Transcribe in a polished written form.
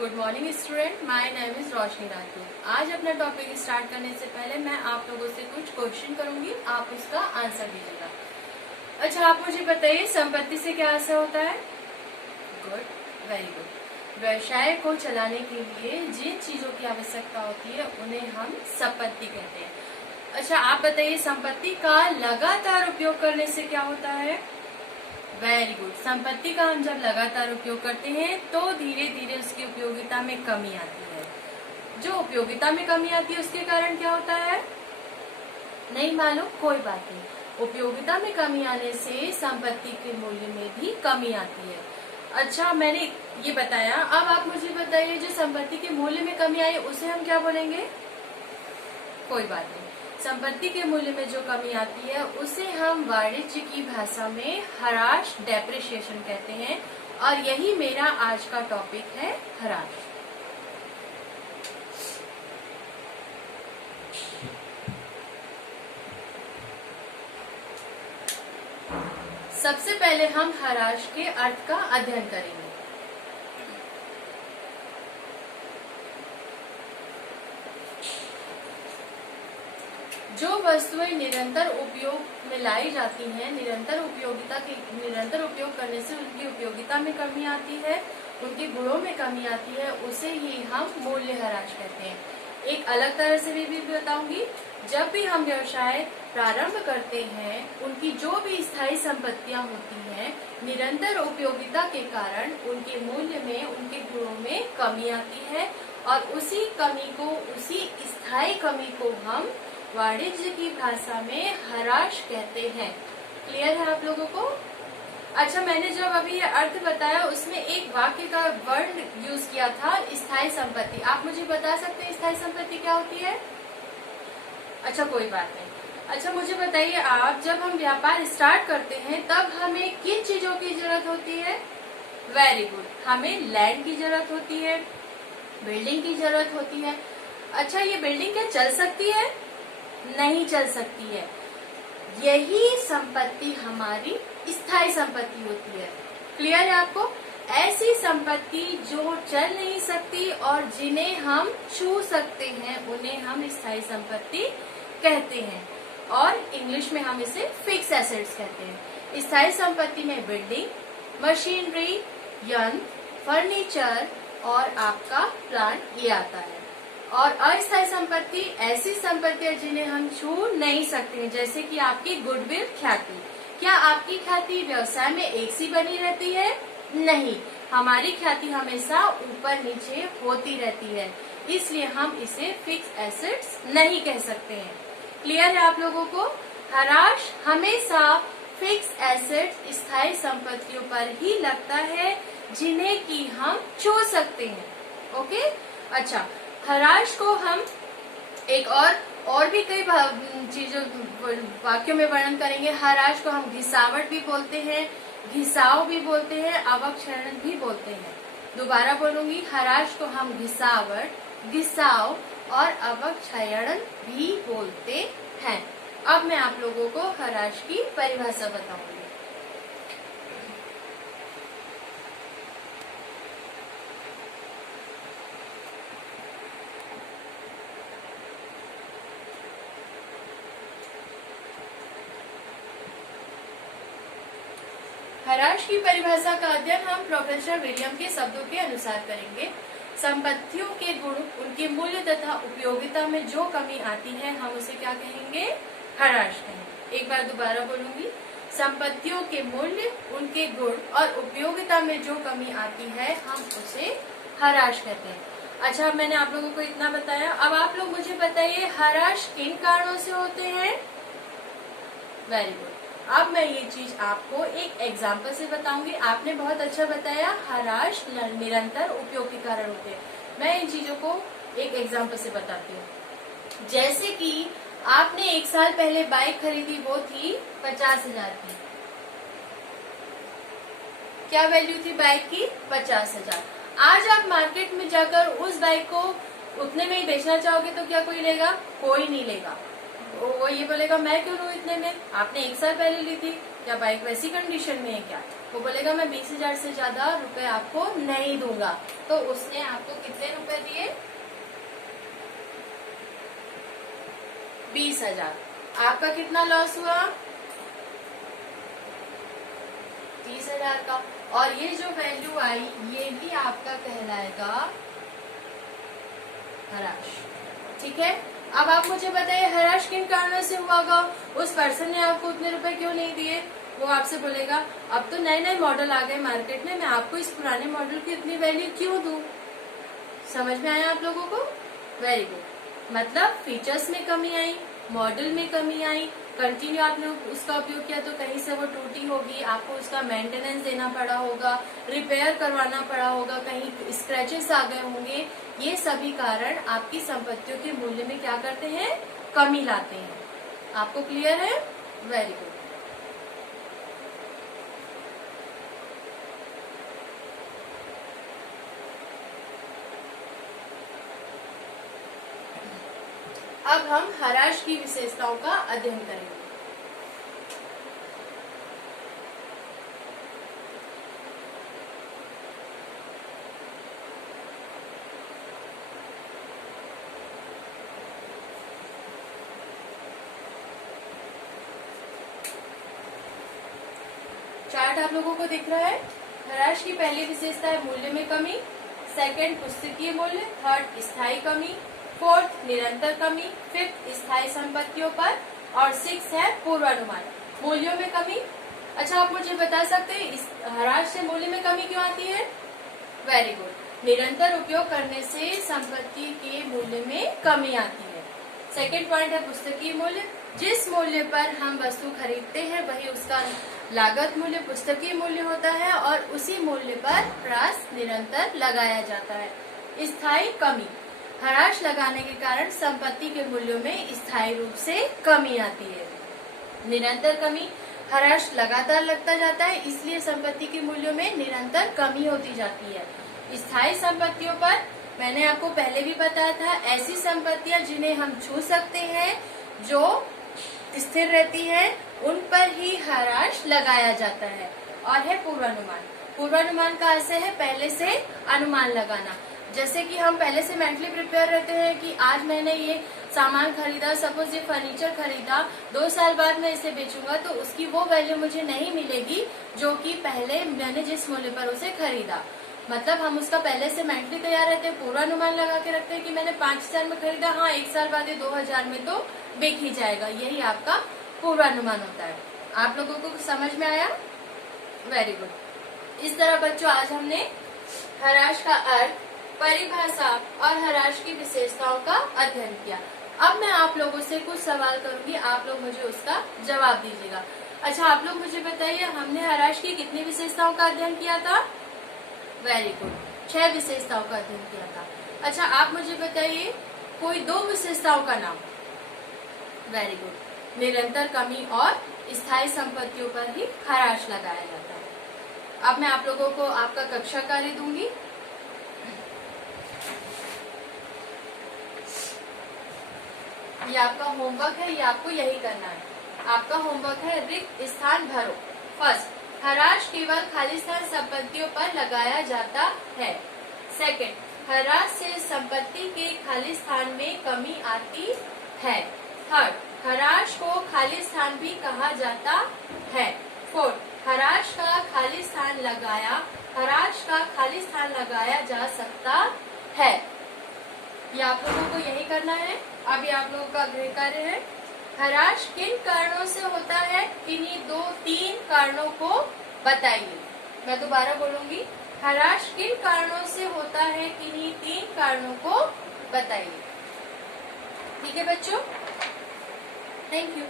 Good morning student, my name is Roshni Rathore. आज अपना topic start करने से पहले मैं आप लोगों से कुछ क्वेश्चन करूंगी, आप उसका आंसर दीजिएगा। अच्छा, आप मुझे बताइए संपत्ति से क्या आशय होता है? Good, very good. व्यवसाय को चलाने के लिए जिन चीजों की आवश्यकता होती है उन्हें हम संपत्ति कहते हैं। अच्छा, आप बताइए संपत्ति का लगातार उपयोग करने से क्या होता है? Very good. संपत्ति का हम जब लगातार उपयोग करते हैं तो धीरे धीरे उसकी उपयोगिता में कमी आती है। जो उपयोगिता में कमी आती है उसके कारण क्या होता है? नहीं मालूम, कोई बात नहीं। उपयोगिता में कमी आने से संपत्ति के मूल्य में भी कमी आती है। अच्छा, मैंने ये बताया। अब आप मुझे बताइए जो संपत्ति के मूल्य में कमी आई उसे हम क्या बोलेंगे? कोई बात नहीं। संपत्ति के मूल्य में जो कमी आती है उसे हम वाणिज्य की भाषा में हराश, डेप्रिसिएशन कहते हैं। और यही मेरा आज का टॉपिक है, हराश। सबसे पहले हम हराश के अर्थ का अध्ययन करेंगे। जो वस्तुएं निरंतर उपयोग में लाई जाती हैं, निरंतर उपयोग करने से उनकी उपयोगिता में कमी आती है, उनके गुणों में कमी आती है, उसे ही हम मूल्य ह्रास कहते हैं। एक अलग तरह से भी बताऊंगी। जब भी हम व्यवसाय प्रारंभ करते हैं, उनकी जो भी स्थायी संपत्तियां होती हैं, निरंतर उपयोगिता के कारण उनके मूल्य में, उनके गुणों में कमी आती है और उसी स्थायी कमी को हम वाणिज्य की भाषा में हराश कहते हैं। क्लियर है आप लोगों को? अच्छा, मैंने जब अभी ये अर्थ बताया उसमें एक वाक्य का वर्ड यूज किया था, स्थायी संपत्ति। आप मुझे बता सकते हैं स्थायी संपत्ति क्या होती है? अच्छा, कोई बात नहीं। अच्छा, मुझे बताइए आप, जब हम व्यापार स्टार्ट करते हैं तब हमें किन चीजों की जरूरत होती है? वेरी गुड, हमें लैंड की जरूरत होती है, बिल्डिंग की जरूरत होती है। अच्छा, ये बिल्डिंग क्या चल सकती है? नहीं चल सकती है। यही संपत्ति हमारी स्थायी संपत्ति होती है। क्लियर है आपको? ऐसी संपत्ति जो चल नहीं सकती और जिन्हें हम छू सकते हैं उन्हें हम स्थायी संपत्ति कहते हैं और इंग्लिश में हम इसे फिक्स एसेट्स कहते हैं। स्थायी संपत्ति में बिल्डिंग, मशीनरी, यंत्र, फर्नीचर और आपका प्लांट ये आता है। और अस्थायी संपत्ति ऐसी संपत्ति है जिन्हें हम छू नहीं सकते हैं, जैसे कि आपकी गुडविल, ख्याति। क्या आपकी ख्याति व्यवसाय में एक सी बनी रहती है? नहीं, हमारी ख्याति हमेशा ऊपर नीचे होती रहती है, इसलिए हम इसे फिक्स एसेट्स नहीं कह सकते हैं। क्लियर है आप लोगों को? हराश हमेशा फिक्स एसेट्स, स्थायी संपत्तियों पर ही लगता है जिन्हें कि हम छू सकते हैं। ओके, अच्छा, हराश को हम एक और भी कई चीजों वाक्यों में वर्णन करेंगे। हराश को हम घिसावट भी बोलते हैं, घिसाव भी बोलते हैं, अवक्षरण भी बोलते हैं। दोबारा बोलूंगी, हराश को हम घिसावट, घिसाव और अवक्षरण भी बोलते हैं। अब मैं आप लोगों को हराश की परिभाषा बताऊंगी। हराश की परिभाषा का अध्ययन हम प्रोफेसर विलियम के शब्दों के अनुसार करेंगे। संपत्तियों के गुण, उनके मूल्य तथा उपयोगिता में जो कमी आती है हम उसे क्या कहेंगे? हराश कहेंगे। एक बार दोबारा बोलूंगी, संपत्तियों के मूल्य, उनके गुण और उपयोगिता में जो कमी आती है हम उसे हराश कहते हैं। अच्छा, मैंने आप लोगों को इतना बताया। अब आप लोग मुझे बताइए हराश किन कारणों से होते हैं? Very good. अब मैं ये चीज आपको एक एग्जाम्पल से बताऊंगी। आपने बहुत अच्छा बताया, हराश निरंतर उपयोग के कारण होते हैं। मैं इन चीजों को एक एग्जाम्पल से बताती हूँ। जैसे कि आपने एक साल पहले बाइक खरीदी, वो थी 50,000 की। क्या वैल्यू थी बाइक की? 50,000। आज आप मार्केट में जाकर उस बाइक को उतने में ही बेचना चाहोगे तो क्या कोई लेगा? कोई नहीं लेगा। वो ये बोलेगा मैं क्यों लूं इतने में? आपने एक साल पहले ली थी, क्या बाइक वैसी कंडीशन में है क्या? वो बोलेगा मैं 20,000 से ज्यादा रुपए आपको नहीं दूंगा, तो उसने आपको कितने रुपए दिए? 20,000। आपका कितना लॉस हुआ? 30,000 का। और ये जो वैल्यू आई ये भी आपका कहलाएगा हराश। ठीक है, अब आप मुझे बताइए हराश किन कारणों से हुआ होगा? उस पर्सन ने आपको उतने रुपए क्यों नहीं दिए? वो आपसे बोलेगा अब तो नए नए मॉडल आ गए मार्केट में, मैं आपको इस पुराने मॉडल की इतनी वैल्यू क्यों दूं? समझ में आया आप लोगों को? Very good. मतलब फीचर्स में कमी आई, मॉडल में कमी आई, कंटिन्यू आपने उसका उपयोग किया तो कहीं से वो टूटी होगी, आपको उसका मेंटेनेंस देना पड़ा होगा, रिपेयर करवाना पड़ा होगा, कहीं स्क्रैचेस आ गए होंगे। ये सभी कारण आपकी संपत्तियों के मूल्य में क्या करते हैं? कमी लाते हैं। आपको क्लियर है? Very good. अब हम हराश की विशेषताओं का अध्ययन करेंगे। चार्ट आप लोगों को दिख रहा है। हराश की पहली विशेषता है मूल्य में कमी, सेकंड पुस्तकीय मूल्य, थर्ड स्थायी कमी, फोर्थ निरंतर कमी, फिफ्थ स्थायी संपत्तियों पर, और सिक्स है पूर्वानुमान। मूल्यों में कमी। अच्छा, आप मुझे बता सकते हैं हराश से मूल्य में कमी क्यों आती है? Very good. निरंतर उपयोग करने से संपत्ति के मूल्य में कमी आती है। सेकंड पॉइंट है पुस्तकीय मूल्य। जिस मूल्य पर हम वस्तु खरीदते हैं वही उसका लागत मूल्य पुस्तकीय मूल्य होता है, और उसी मूल्य पर ह्रास निरंतर लगाया जाता है। स्थायी कमी। हराश लगाने के कारण संपत्ति के मूल्यों में स्थायी रूप से कमी आती है। निरंतर कमी। हराश लगातार लगता जाता है, इसलिए संपत्ति के मूल्यों में निरंतर कमी होती जाती है। स्थायी संपत्तियों पर मैंने आपको पहले भी बताया था, ऐसी संपत्तियां जिन्हें हम छू सकते हैं, जो स्थिर रहती है, उन पर ही हराश लगाया जाता है। और है पूर्वानुमान। पूर्वानुमान का अर्थ है पहले से अनुमान लगाना। जैसे कि हम पहले से मेंटली प्रिपेयर रहते हैं कि आज मैंने ये सामान खरीदा, सपोज ये फर्नीचर खरीदा, 2 साल बाद मैं इसे बेचूंगा तो उसकी वो वैल्यू मुझे नहीं मिलेगी जो कि पहले मैंने जिस मूल्य पर उसे खरीदा। मतलब हम उसका पहले से मेंटली तैयार रहते हैं, पूर्वानुमान लगा के रखते हैं कि मैंने 5,000 में खरीदा, हाँ 1 साल बाद ये 2,000 में तो बिक ही जाएगा। यही आपका पूर्वानुमान होता है। आप लोगों को समझ में आया? Very good. इस तरह बच्चों आज हमने हराश का अर्थ, परिभाषा और हराश की विशेषताओं का अध्ययन किया। अब मैं आप लोगों से कुछ सवाल करूंगी, आप लोग मुझे उसका जवाब दीजिएगा। अच्छा, आप लोग मुझे बताइए हमने हराश की कितनी विशेषताओं का अध्ययन किया था? वेरी गुड, 6 विशेषताओं का अध्ययन किया था। अच्छा, आप मुझे बताइए कोई 2 विशेषताओं का नाम। Very good. निरंतर कमी और स्थायी संपत्तियों पर ही हराश लगाया जाता है। अब मैं आप लोगों को आपका कक्षा कार्य दूंगी। ये आपका होमवर्क है, ये आपको यही करना है। आपका होमवर्क है रिक्त स्थान भरो। फर्स्ट, हराश केवल खाली स्थान संपत्तियों पर लगाया जाता है। सेकंड, हराश से संपत्ति के खाली स्थान में कमी आती है। थर्ड, हराश को खाली स्थान भी कहा जाता है। फोर्थ, हराश का खाली स्थान लगाया जा सकता है। ये आप लोगों को यही करना है। अभी आप लोगों का गृह कार्य है, हराश किन कारणों से होता है, किन्हीं 2-3 कारणों को बताइए। मैं दोबारा बोलूंगी, हराश किन कारणों से होता है, किन्हीं 3 कारणों को बताइए। ठीक है बच्चों, थैंक यू।